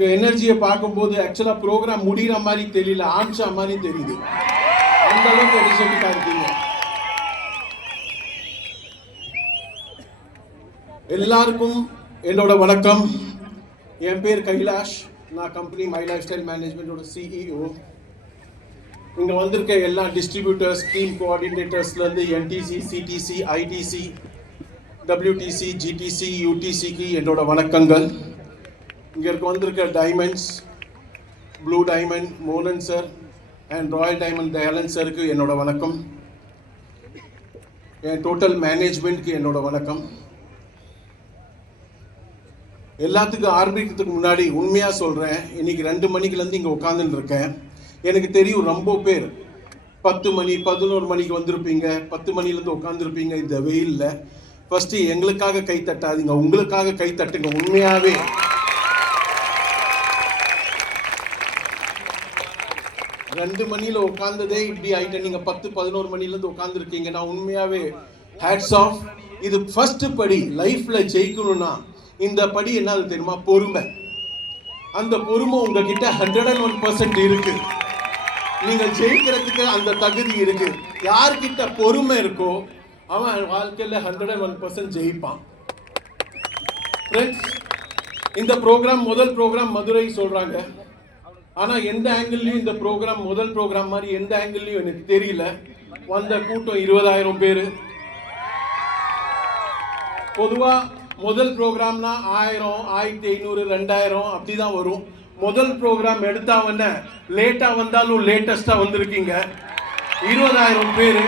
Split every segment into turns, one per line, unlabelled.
உங்க எனர்ஜியை பார்க்கும்போது ஆக்சுவலா ப்ரோக்ராம் முடிகிற மாதிரி தெரியல ஆன்சா மாதிரி தெரியுது. அந்த அளவுக்கு எனர்ஜெட்டிக்கா இருக்கீங்க. எல்லாருக்கும் என்னோட வணக்கம். என் பேர் கைலாஷ். நான் கம்பெனி மை லைஃப் ஸ்டைல் மேனேஜ்மெண்ட்டோட சிஇஓ இங்கே வந்திருக்க எல்லா distributors team கோஆர்டினேட்டர்ஸ்லேருந்து NDC CDC IDC WDC GDC யூடிசிக்கு என்னோட வணக்கங்கள். இங்கே இருக்க வந்திருக்க diamonds blue diamond Monan sir and royal diamond Dayalan சாருக்கு என்னோட வணக்கம். என் டோட்டல் மேனேஜ்மெண்ட்க்கு என்னோட வணக்கம். எல்லாத்துக்கும் ஆரம்பிக்கிறதுக்கு முன்னாடி உண்மையாக சொல்கிறேன் இன்னைக்கு ரெண்டு மணிக்குலேருந்து இங்கே உட்காந்துன்னு இருக்கேன். எனக்கு தெரியும் ரொம்ப பேர். பத்து மணி பதினோரு மணிக்கு வந்திருப்பீங்க. பத்து மணிலேருந்து உட்காந்துருப்பீங்க இந்த வெயிலில் ஃபஸ்ட்டு எங்களுக்காக கை தட்டாதீங்க. உங்களுக்காக கை தட்டுங்க. உண்மையாகவே ரெண்டு மணியில் உட்காந்ததே இப்படி ஆகிட்டேன் நீங்கள் பத்து பதினோரு மணிலேருந்து உட்காந்துருக்கீங்க நான் உண்மையாகவே ஹேட்ஸ் ஆஃப் இது ஃபர்ஸ்ட் படி லைஃப்பில் ஜெயிக்கணும்னா இந்த படி என்னது தெரியுமா? பொறுமை. அந்த பொறுமை உங்ககிட்ட ஹண்ட்ரட் அண்ட் ஒன் பர்சன்ட் இருக்கு. நீங்க ஜெயிக்கிறதுக்கு அந்த தகுதி இருக்கு. யார்கிட்ட பொறுமை இருக்கோ அவன் வாழ்க்கையில் ஹண்ட்ரட் அண்ட் ஒன் பர்சன்ட் ஜெயிப்பான். ஃப்ரெண்ட்ஸ் இந்த ப்ரோக்ராம் முதல் ப்ரோக்ராம் மதுரை சொல்றாங்க. ஆனால் எந்த ஆங்கிள்லையும் இந்த ப்ரோக்ராம் முதல் ப்ரோக்ராம் மாதிரி எந்த ஆங்கிள்லையும் எனக்கு தெரியல. வந்த கூட்டம் இருபதாயிரம் பேர். பொதுவாக முதல் ப்ரோக்ராம்னா ஆயிரம் ஆயிரத்தி ஐநூறு ரெண்டாயிரம் அப்படி தான் வரும். முதல் ப்ரோக்ராம் எடுத்தவுடனே லேட்டாக வந்தாலும் லேட்டஸ்ட்டாக வந்திருக்கீங்க. இருபதாயிரம் பேர்.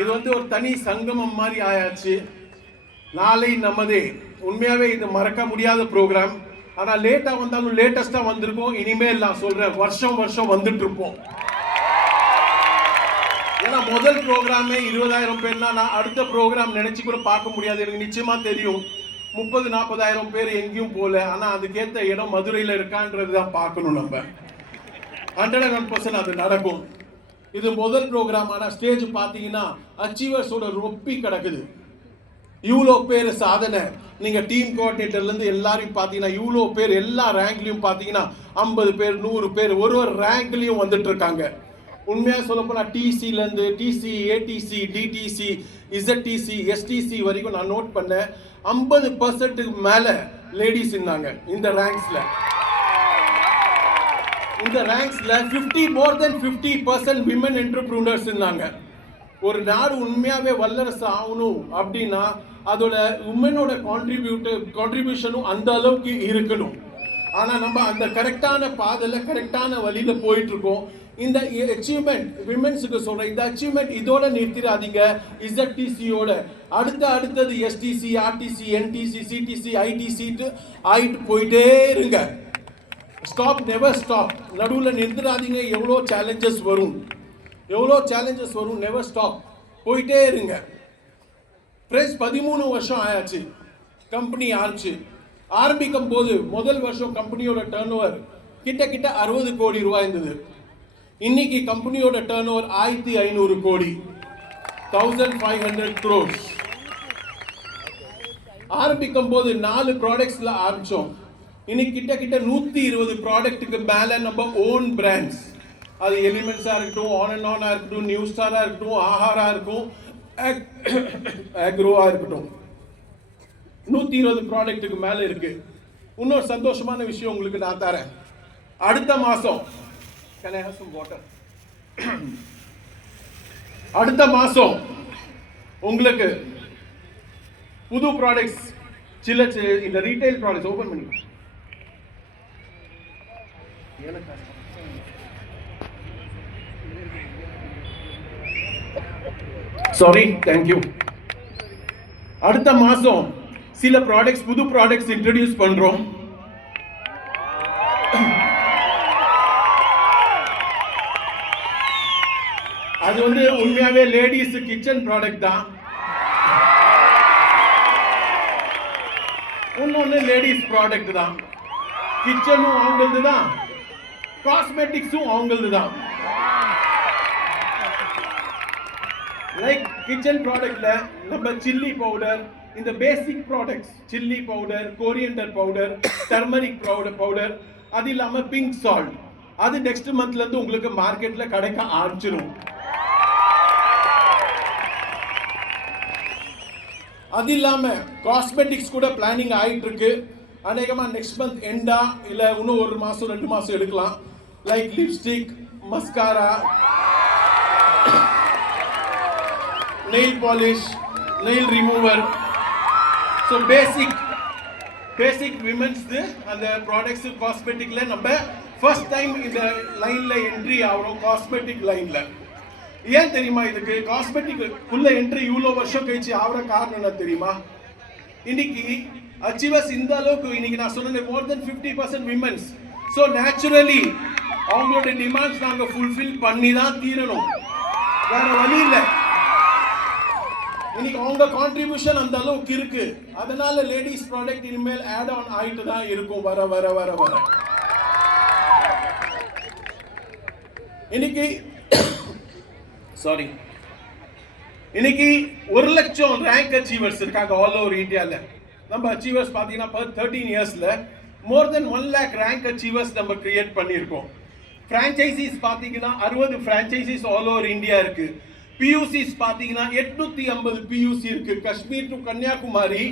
இது வந்து ஒரு தனி சங்கமம் மாதிரி ஆயாச்சு. நாளை நமதே. உண்மையாகவே இது மறக்க முடியாத ப்ரோக்ராம் ஆனால் லேட்டாக வந்தாலும் லேட்டஸ்ட்டாக வந்திருக்கோம் இனிமேல் நான் சொல்கிறேன் வருஷம் வருஷம் வந்துட்டு இருப்போம் ஏன்னா முதல் ப்ரோக்ராமே இருபதாயிரம் பேர்னா நான் அடுத்த ப்ரோக்ராம் நினச்சி கூட பார்க்க முடியாது. எனக்கு நிச்சயமாக தெரியும். முப்பது நாற்பதாயிரம் பேர் எங்கேயும் போகல ஆனால் அதுக்கேற்ற இடம் மதுரையில் இருக்கான்றது தான் பார்க்கணும் நம்ம. ஹண்ட்ரட் அண்ட் ஒன் பர்சன்ட் அது நடக்கும். இது முதல் ப்ரோக்ராம் ஆனால் ஸ்டேஜ் பார்த்தீங்கன்னா அச்சீவர்ஸோட ரொப்பி கிடக்குது. இவ்வளோ பேர் சாதனை. நீங்கள் டீம் கோஆர்டினேட்டர்லேருந்து எல்லாரையும் பார்த்தீங்கன்னா இவ்வளோ பேர் எல்லா ரேங்க்லையும் பார்த்தீங்கன்னா ஐம்பது பேர் நூறு பேர் ஒரு ஒரு ரேங்க்லேயும் வந்துட்டு இருக்காங்க. உண்மையாக சொல்லப்போனால் டிசிலேருந்து DC ADC DDC ZDC SDC வரைக்கும் நான் நோட் பண்ணேன். ஐம்பது பர்சன்ட்டுக்கு மேலே லேடிஸ் இருந்தாங்க இந்த ரேங்க்ஸில் இந்த ரேங்க்ஸில் fifty more than fifty percent women entrepreneurs இருந்தாங்க. ஒரு நாடு உண்மையாகவே வல்லரசு ஆகணும் அப்படின்னா அதோட உமனோட கான்ட்ரிபியூட்டு கான்ட்ரிபியூஷனும் அந்த அளவுக்கு இருக்கணும். ஆனால் நம்ம அந்த கரெக்டான பாதையில் கரெக்டான வழியில் போயிட்டுருக்கோம். இந்த அச்சீவ்மெண்ட் விமென்ஸுக்கு சொல்கிறேன் இந்த அச்சீவ்மெண்ட் இதோட நிறுத்திடாதீங்க. இசட்டிசியோட அடுத்த அடுத்தது எஸ்டிசி ஆர்டிசி என்டிசி சிடிசி ஐடிசிட்டு ஆயிட்டு போயிட்டே இருங்க. ஸ்டாப் நெவர் ஸ்டாப் நடுவில் நிறுத்திடாதீங்க. எவ்வளோ சேலஞ்சஸ் வரும். எவ்வளோ சேலஞ்சஸ் வரும் நெவர் ஸ்டாப் போயிட்டே இருங்க. ஃப்ரெண்ட்ஸ் பதிமூணு வருஷம் ஆயாச்சு. கம்பெனி ஆரம்பிச்சு ஆரம்பிக்கும் போது முதல் வருஷம் கம்பெனியோட டேர்ன் ஓவர் கிட்ட கிட்ட அறுபது கோடி ரூபாய் இருந்தது. இன்னைக்கு கம்பெனியோட டேர்ன் ஓவர் ஆயிரத்தி ஐநூறு கோடி. தௌசண்ட் ஃபைவ் ஹண்ட்ரட் க்ரோஸ் ஆரம்பிக்கும் போது நாலு ப்ராடக்ட்ஸில் ஆரம்பித்தோம் இன்னைக்கு கிட்ட கிட்ட நூற்றி இருபது ப்ராடக்ட்டுக்கு மேலே நம்ம ஓன் பிராண்ட்ஸ் அது எலிமெண்ட்ஸாக இருக்கட்டும் ஆன் அண்ட் ஆனாக இருக்கட்டும் நியூ ஸ்டாராக இருக்கட்டும் ஆஹாராக இருக்கும் ஆக்ரோவாக இருக்கட்டும். நூற்றி இருபது ப்ராடக்ட்டுக்கு மேலே இருக்குது இன்னொரு சந்தோஷமான விஷயம் உங்களுக்கு நான் தரேன். அடுத்த மாதம் Can I அடுத்த மாதம் உங்களுக்கு புது ப்ராடக்ட்ஸ் சில இந்த ரீட்டைல் ப்ராடக்ட்ஸ் ஓப்பன் பண்ணி சாரி தேங்க்யூ அடுத்த மாசம் சில ப்ராடக்ட்ஸ் புது ப்ராடக்ட்ஸ் இன்ட்ரடியூஸ் பண்றோம். அது வந்து உண்மையாவே லேடிஸ் கிச்சன் ப்ராடக்ட் தான். இன்னொன்று லேடிஸ் ப்ராடக்ட் தான். கிச்சனும் அவங்களது தான் காஸ்மெட்டிக்ஸும் அவங்களது தான் லைக் கிச்சன் ப்ராடக்ட்ல நம்ம சில்லி பவுடர் இந்த basic products chilli powder coriander powder turmeric powder powder அது இல்லாமல் பிங்க் சால்ட் அது நெக்ஸ்ட் மந்த்ல இருந்து உங்களுக்கு மார்க்கெட்ல கிடைக்க ஆரம்பிச்சிடும் அது இல்லாம காஸ்மெட்டிக்ஸ் கூட பிளானிங் ஆயிட்டு இருக்கு அநேகமாக நெக்ஸ்ட் மந்த் எண்டா இல்லை இன்னும் ஒரு மாதம் ரெண்டு மாதம் எடுக்கலாம். Like lipstick mascara nail polish nail remover so basic basic விமென்ஸ்து அந்த ப்ராடக்ட்ஸு காஸ்மெட்டிக்கில் நம்ம ஃபர்ஸ்ட் டைம் இந்த லைனில் என்ட்ரி ஆகிறோம் காஸ்மெட்டிக் லைனில் ஏன் தெரியுமா இதுக்கு? காஸ்மெட்டிக் உள்ள என்ட்ரி இவ்வளோ வருஷம் கழிச்சு ஆகிற காரணம் என்ன தெரியுமா? இன்னைக்கு அச்சீவர்ஸ் இந்த அளவுக்கு இன்னைக்கு நான் சொன்னேன் more than fifty percent women's so naturally அவங்களோட டிமாண்ட்ஸ் நாங்கள் ஃபுல்ஃபில் பண்ணி தான் தீரணும். வேற வழி இல்லை. இன்னைக்கு அவங்க கான்ட்ரிபியூஷன் அந்த அளவுக்கு இருக்கு. அதனால லேடிஸ் ப்ராடக்ட் இனிமேல் ஆட் ஆன் ஆயிட்டு தான் இருக்கும். வர வர வர வர. இன்னைக்கு சாரி இன்னைக்கு ஒரு லட்சம் ரேங்க் அச்சீவர்ஸ் இருக்காங்க ஆல் ஓவர் இந்தியாவில் நம்ம அச்சீவர்ஸ் பார்த்தீங்கன்னா தேர்ட்டீன் இயர்ஸில் more than one lakh rank achievers நம்ம கிரியேட் பண்ணியிருக்கோம். ஃப்ரான்ச்சைசிஸ் பார்த்தீங்கன்னா அறுபது ஃப்ரான்ச்சைசிஸ் ஆல் ஓவர் இந்தியா இருக்கு. பியூசிஸ் பார்த்தீங்கன்னா எட்நூத்தி ஐம்பது பியூசி இருக்கு. காஷ்மீர் டு கன்னியாகுமரி.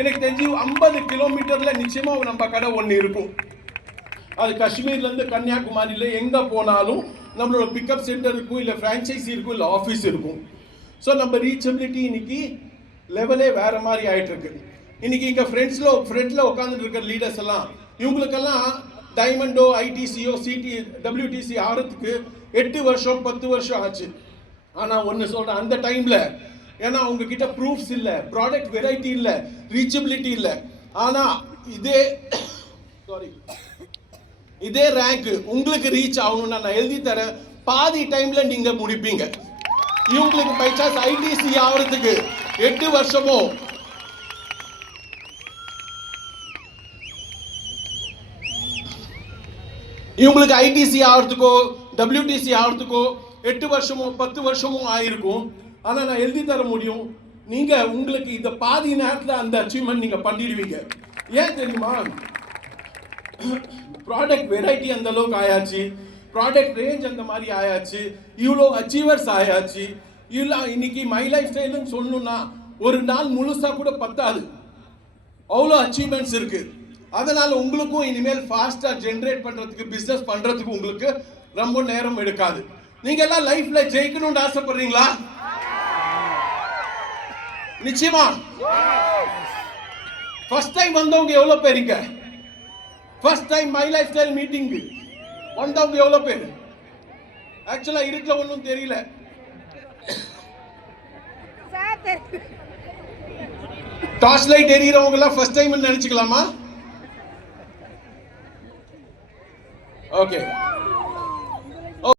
எனக்கு தெரிஞ்சு ஐம்பது கிலோமீட்டர்ல நிச்சயமா நம்ம கடை ஒன்று இருக்கும். அது காஷ்மீர்ல இருந்து கன்னியாகுமரியில எங்க போனாலும் நம்மளோட பிக்கப் சென்டர் இருக்கும் இல்லை ஃப்ரான்ச்சைஸி இருக்கும் இல்லை ஆஃபீஸ் இருக்கும். ஸோ நம்ம ரீச்சபிலிட்டி இன்னைக்கு லெவலே வேற மாதிரி ஆயிட்டு இருக்கு இன்னைக்கு இங்கே ஃப்ரெண்ட்ஸில் ஃப்ரெண்ட்ல உட்காந்துட்டு இருக்கிற லீடர்ஸ் எல்லாம் இவங்களுக்கெல்லாம் டைமண்டோ ஐடிசியோ சிடி டபிள்யூடிசி ஆறதுக்கு எட்டு வருஷம் பத்து வருஷம் ஆச்சு. ஆனால் ஒன்று சொல்கிறேன் அந்த டைமில் ஏன்னா உங்ககிட்ட ப்ரூஃப்ஸ் இல்லை ப்ராடக்ட் வெரைட்டி இல்லை ரீச்சபிலிட்டி இல்லை. ஆனால் இதே சாரி இதே ரேங்க் உங்களுக்கு ரீச் ஆகணும்னா நான் எழுதி தரேன். பாதி டைம்ல நீங்க முடிப்பீங்க. இவங்களுக்கு பை சான்ஸ் ஐடிசி ஆகிறதுக்கு எட்டு வருஷமோ? இவங்களுக்கு ஐடிசி ஆகிறதுக்கோ டபிள்யூடிசி ஆகிறதுக்கோ எட்டு வருஷமோ பத்து வருஷமோ ஆயிருக்கும். ஆனால் நான் எழுதி தர முடியும். நீங்க உங்களுக்கு இந்த பாதி நேரத்தில் அந்த அச்சீவ்மெண்ட் நீங்க பண்ணிடுவீங்க. ஏன் தெரியுமா? ப்ராடக்ட் வெரைட்டி அந்த அளவுக்கு ஆயாச்சு. ப்ராடக்ட் ரேஞ்ச் அந்த மாதிரி ஆயாச்சு. இவ்வளோ அச்சீவர்ஸ் ஆயாச்சு. இல்லை இன்னைக்கு மை லைஃப் ஸ்டைலுன்னு சொல்லணும்னா ஒரு நாள் முழுசாக கூட பத்தாது. அவ்வளோ அச்சீவ்மெண்ட்ஸ் இருக்கு. அதனால உங்களுக்கும் இனிமேல் ஃபாஸ்ட்டாக ஜென்ரேட் பண்ணுறதுக்கு பிஸ்னஸ் பண்ணுறதுக்கு உங்களுக்கு ரொம்ப நேரம் எடுக்காது. நீங்க எல்லாம் லைஃப்ல ஜெயிக்கணும்னு ஆசைப்படுறீங்களா? நிச்சயமா. ஃபர்ஸ்ட் டைம் வந்தவங்க எவ்வளவு பேருங்க first time my life style meeting வந்தவங்க எவ்வளவு பேர்? ஆக்சுவலா இருட்டுல ஒன்றும் தெரியல. டார்ச் லைட் எரியறவங்க எல்லாம் ஃபர்ஸ்ட் டைம் நினைச்சுக்கலாமா? ஓகே